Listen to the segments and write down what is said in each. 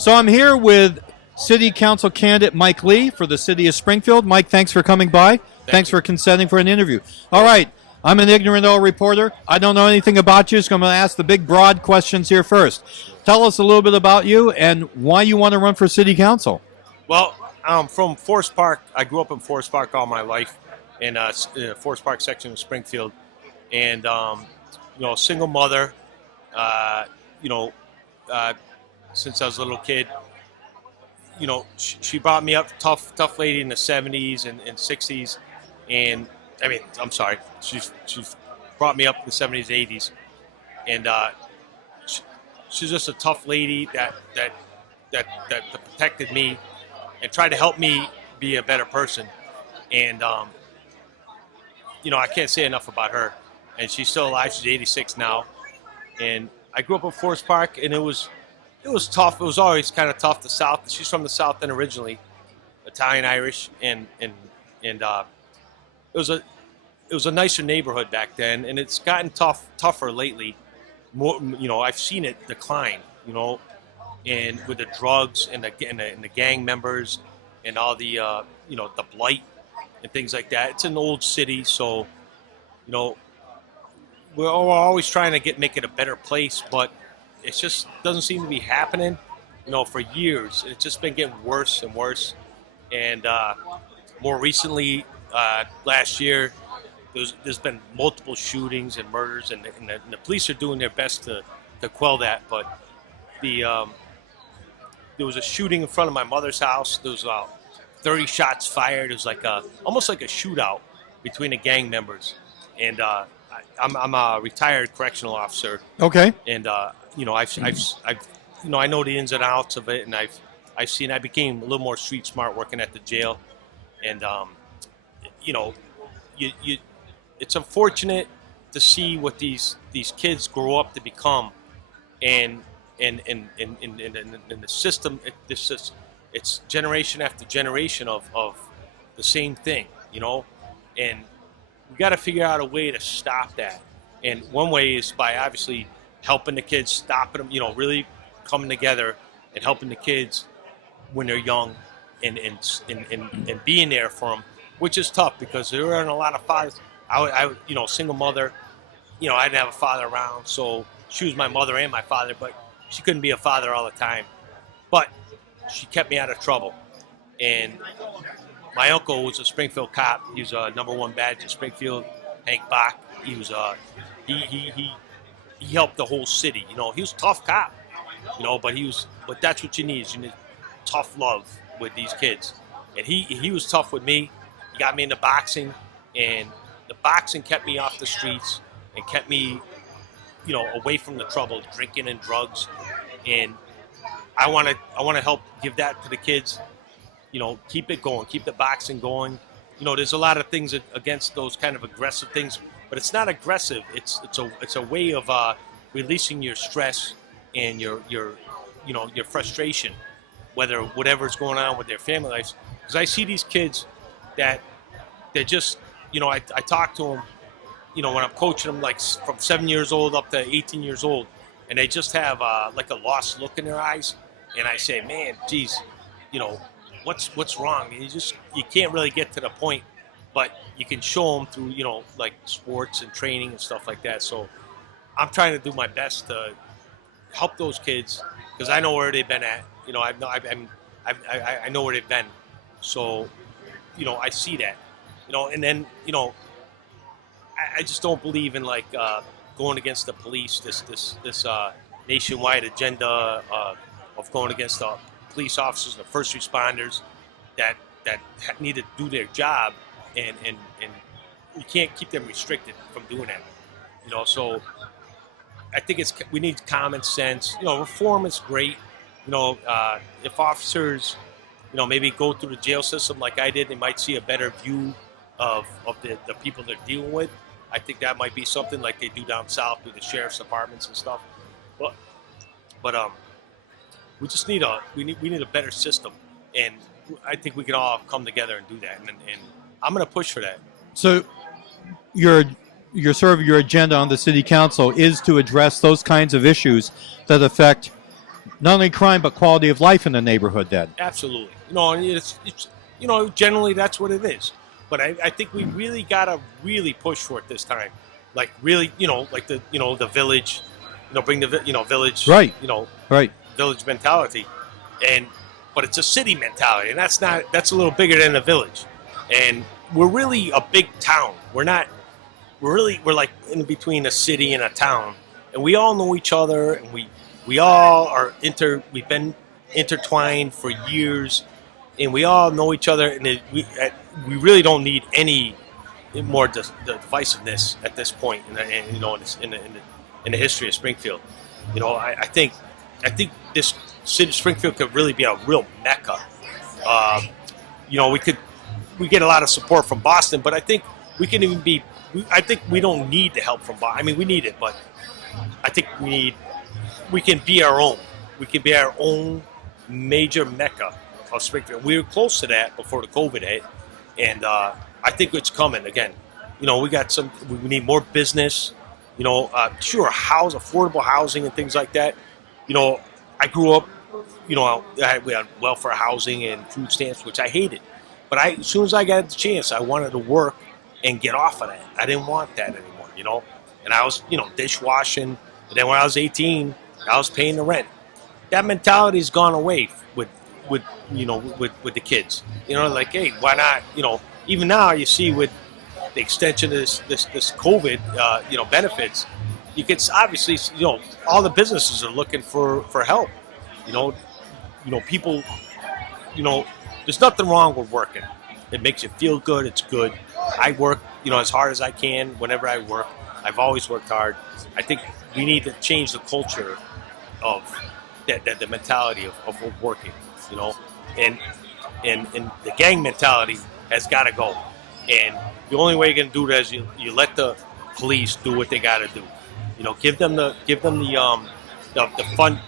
So I'm here with City Council candidate Mike Lee for the City of Springfield. Mike, thanks for coming by. Thanks for consenting for an interview. All right, I'm an ignorant old reporter. I don't know anything about you, so I'm going to ask the big, broad questions here first. Tell us a little bit about you and why you want to run for City Council. Well, I'm from Forest Park. I grew up in Forest Park all my life, in Forest Park section of Springfield, and single mother. Since I was a little kid, she brought me up. Tough lady in the 70s and 60s, and she's brought me up in the 70s, 80s, and she's just a tough lady that protected me and tried to help me be a better person. And I can't say enough about her. And she's still alive. She's 86 now. And I grew up in Forest Park, and it was tough. It was always kind of tough. The South. She's from the South then originally, Italian Irish, and it was a nicer neighborhood back then, and it's gotten tougher lately. More, I've seen it decline. And with the drugs and the gang members and all the the blight and things like that. It's an old city, so we're always trying to make it a better place, but it just doesn't seem to be happening. For years, it's just been getting worse and worse. And more recently, last year, there's been multiple shootings and murders, and the police are doing their best to quell that. But there was a shooting in front of my mother's house. There was 30 shots fired. It was almost like a shootout between the gang members. And I'm a retired correctional officer. Okay. And I know the ins and outs of it, and I've seen. I became a little more street smart working at the jail, and it's unfortunate to see what these kids grow up to become, and in the system, it's generation after generation of the same thing, and we got to figure out a way to stop that. And one way is by obviously helping the kids, stopping them, really coming together and helping the kids when they're young, and being there for them, which is tough because there aren't a lot of fathers. I single mother, I didn't have a father around, so she was my mother and my father, but she couldn't be a father all the time. But she kept me out of trouble. And my uncle was a Springfield cop. He was a #1 badge in Springfield, Hank Bach. He was he helped the whole city. He was a tough cop. But that's what you need. You need tough love with these kids. And he was tough with me. He got me into boxing, and the boxing kept me off the streets and kept me, away from the trouble, drinking and drugs. And I want to help give that to the kids. Keep it going, keep the boxing going. There's a lot of things against those kind of aggressive things, but it's not aggressive. It's a way of releasing your stress and your frustration, whatever's going on with their family lives. Because I see these kids that they're just, I talk to them, when I'm coaching them, from 7 years old up to 18 years old, and they just have a lost look in their eyes. And I say, man, geez, what's wrong? You can't really get to the point, but you can show them through, sports and training and stuff like that. So I'm trying to do my best to help those kids because I know where they've been at. I know where they've been. So, I see that, and then, I just don't believe in going against the police, this nationwide agenda of going against the police officers, the first responders that need to do their job, and you can't keep them restricted from doing that. So I think we need common sense. Reform is great. If officers, maybe go through the jail system like I did, they might see a better view of the people they're dealing with. I think that might be something like they do down south with the sheriff's departments and stuff. But we just need a better system, and I think we can all come together and do that. And I'm going to push for that. So your agenda on the city council is to address those kinds of issues that affect not only crime but quality of life in the neighborhood. Then, Absolutely. And it's generally that's what it is. But I think we really gotta really push for it this time. Like really, like the village, bring the village, Right. Right, village mentality, but it's a city mentality, and that's a little bigger than the village, and we're really a big town. We're like in between a city and a town, and we all know each other, and we all are we've been intertwined for years, and we all know each other, and we really don't need any more divisiveness at this point in the history of Springfield. I think this city, Springfield, could really be a real mecca. We get a lot of support from Boston, but I think we can even be. I think we don't need the help from Boston. I mean, we need it, but I think we can be our own. We can be our own major mecca of Springfield. We were close to that before the COVID hit, and I think it's coming again. We need more business. Affordable housing and things like that. I grew up, we had welfare housing and food stamps, which I hated. But as soon as I got the chance, I wanted to work and get off of that. I didn't want that anymore, And I was, dishwashing. And then when I was 18, I was paying the rent. That mentality's gone away with the kids. Like, hey, why not? Even now you see with the extension of this COVID, benefits, you can obviously, all the businesses are looking for help. People, there's nothing wrong with working. It makes you feel good. It's good. I work, as hard as I can whenever I work. I've always worked hard. I think we need to change the culture of the mentality of working, and the gang mentality has got to go. And the only way you're going to do that is you let the police do what they got to do. Give them the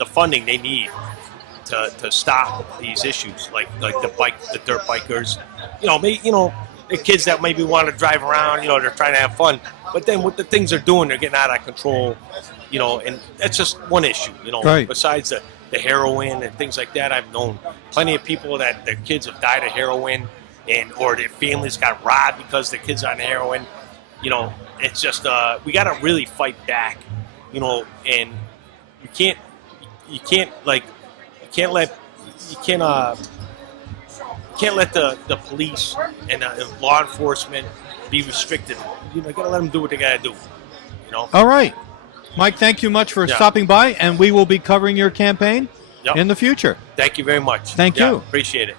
funding they need to stop these issues, like the dirt bikers. The kids that maybe want to drive around. They're trying to have fun, but then with the things they're doing, they're getting out of control. And that's just one issue. Right. Besides the heroin and things like that, I've known plenty of people that their kids have died of heroin, or their families got robbed because their kids are on heroin. It's just we got to really fight back. And you can't let the police and law enforcement be restricted. You got to let them do what they got to do. All right, Mike. Thank you much for stopping by, and we will be covering your campaign in the future. Thank you very much. Thank you. Appreciate it.